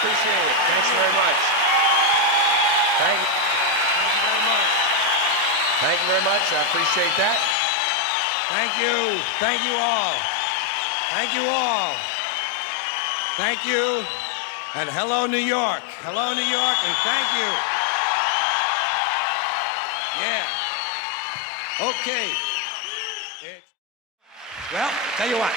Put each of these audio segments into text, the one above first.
Appreciate it. Thanks very much. Thank you very much. Thank you very much. I appreciate that. Thank you. Thank you all. Thank you all. Thank you. And hello, New York. Hello, New York, and thank you. Yeah. Okay. Well, tell you what.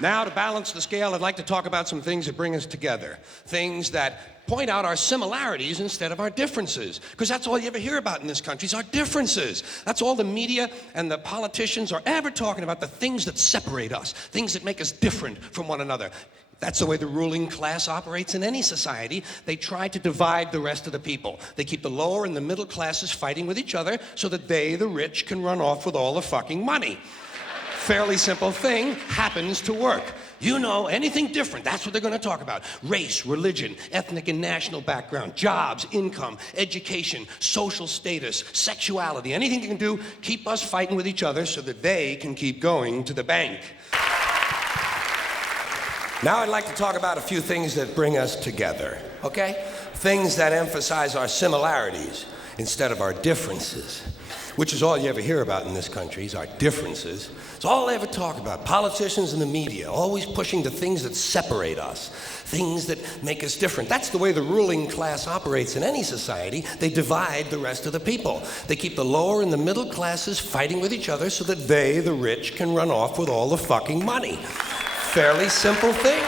Now, to balance the scale, I'd like to talk about some things that bring us together. Things that point out our similarities instead of our differences. Because that's all you ever hear about in this country is our differences. That's all the media and the politicians are ever talking about, the things that separate us, things that make us different from one another. That's the way the ruling class operates in any society. They try to divide the rest of the people. They keep the lower and the middle classes fighting with each other so that they, the rich, can run off with all the fucking money. Fairly simple thing, happens to work. You know, anything different, that's what they're going to talk about. Race, religion, ethnic and national background, jobs, income, education, social status, sexuality, anything you can do, keep us fighting with each other so that they can keep going to the bank. Now I'd like to talk about a few things that bring us together, okay? Things that emphasize our similarities instead of our differences, which is all you ever hear about in this country, is our differences. It's all they ever talk about. Politicians and the media, always pushing the things that separate us, things that make us different. That's the way the ruling class operates in any society. They divide the rest of the people. They keep the lower and the middle classes fighting with each other so that they, the rich, can run off with all the fucking money. Fairly simple thing.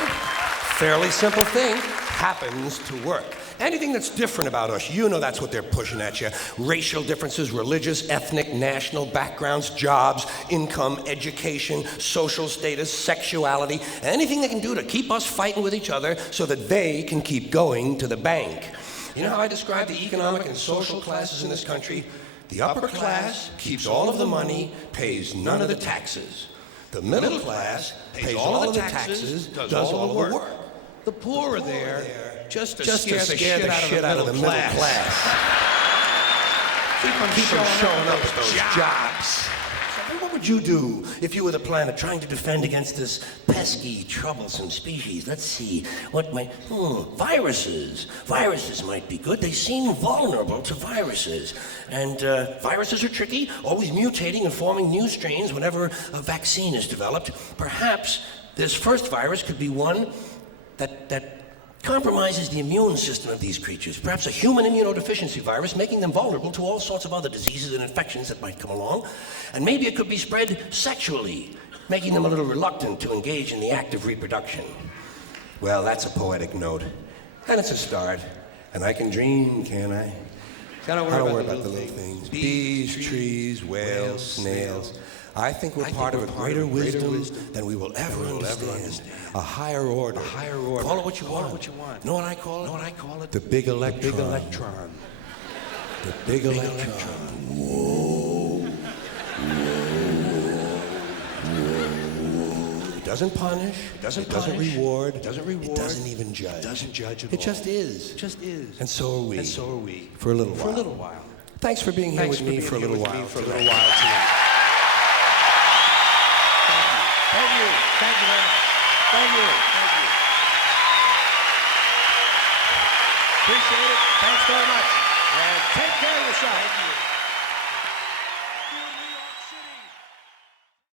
Fairly simple thing. Happens to work. Anything that's different about us, you know that's what they're pushing at you. Racial differences, religious, ethnic, national backgrounds, jobs, income, education, social status, sexuality, anything they can do to keep us fighting with each other so that they can keep going to the bank. You know how I describe the economic and social classes in this country? The upper class keeps all of the money, pays none of the taxes. The middle class pays all of the taxes, does all the work. The poor are there just to scare the shit out of the middle class. Keep them showing up those jobs. So what would you do if you were the planet trying to defend against this pesky, troublesome species? Let's see, what might... viruses. Viruses might be good. They seem vulnerable to viruses. And viruses are tricky, always mutating and forming new strains whenever a vaccine is developed. Perhaps this first virus could be one that compromises the immune system of these creatures. Perhaps a human immunodeficiency virus, making them vulnerable to all sorts of other diseases and infections that might come along. And maybe it could be spread sexually, making them a little reluctant to engage in the act of reproduction. Well, that's a poetic note. And it's a start. And I can dream, can't I? I don't worry about the little things. Bees, trees, whales, snails. I think we're part of a greater wisdom than we will ever understand. A higher order. Call it what you want. Know what I call it? The big electron. The big electron. Whoa. It doesn't punish. It doesn't reward. It doesn't even judge. It doesn't judge at all. It just is. And so are we. For a little while. Thanks for being here with me for a little while tonight. Thank you very much. Thank you. Appreciate it. Thanks very much. And take care of yourself. Thank you.